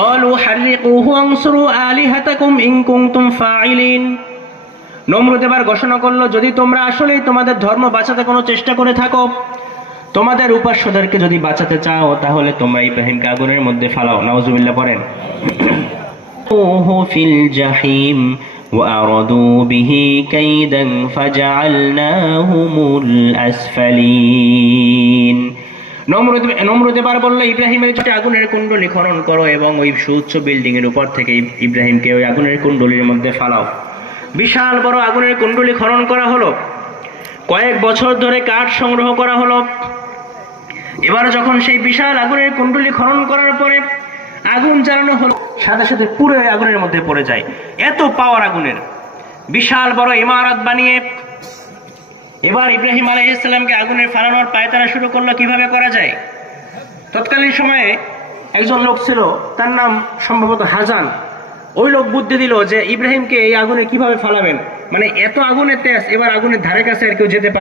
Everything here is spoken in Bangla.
قالوا حرقوه وانصروا آلهتكم إن كنتم فاعلين। নমরুদ এবার ঘোষণা করলো, যদি তোমরা আসলেই তোমাদের ধর্ম বাঁচাতে কোনো চেষ্টা করে থাকো, তোমাদের উপাস্যদেরকে যদি বাঁচাতে চাও, তাহলে তোমরা ইব্রাহিমকে আগুনের মধ্যে ফালাও। নাউজুবিল্লাহ পড়েন। ফিল জাহিম وأرادوا به كيدا فجعلناهم الأسفلين। নমরুদ এবার বলল, ইব্রাহিমের চোখে আগুনের কুণ্ডলী খনন করো এবং ওই সুউচ্চ বিল্ডিং এর উপর থেকে ইব্রাহিমকে ওই আগুনের কুণ্ডলীর মধ্যে ফালাও। বিশাল বড় আগুনের কুণ্ডলী খনন করা হলো, কয়েক বছর ধরে কাঠ সংগ্রহ করা হলো। এবার যখন সেই বিশাল আগুনের কুণ্ডলী খনন করার পরে আগুন জ্বালানো হলো, সাথে সাথে পুরো আগুনের মধ্যে পড়ে যায়। এত পাওয়ার আগুনের। বিশাল বড় ইমারত বানিয়ে এবার ইব্রাহিম আলাইহিস সালামকে আগুনের ফালানোর পায়তারা শুরু করলো, কিভাবে করা যায়। তৎকালীন সময়ে একজন লোক ছিল, তার নাম সম্ভবত হাজান। ওই লোক বুদ্ধি দিল যে ইব্রাহিমকে এই আগুনে কিভাবে ফালাবেন, মানে এত আগুনের তেজ, এবার আগুনের ধারে কাছে আর কেউ যেতে পারে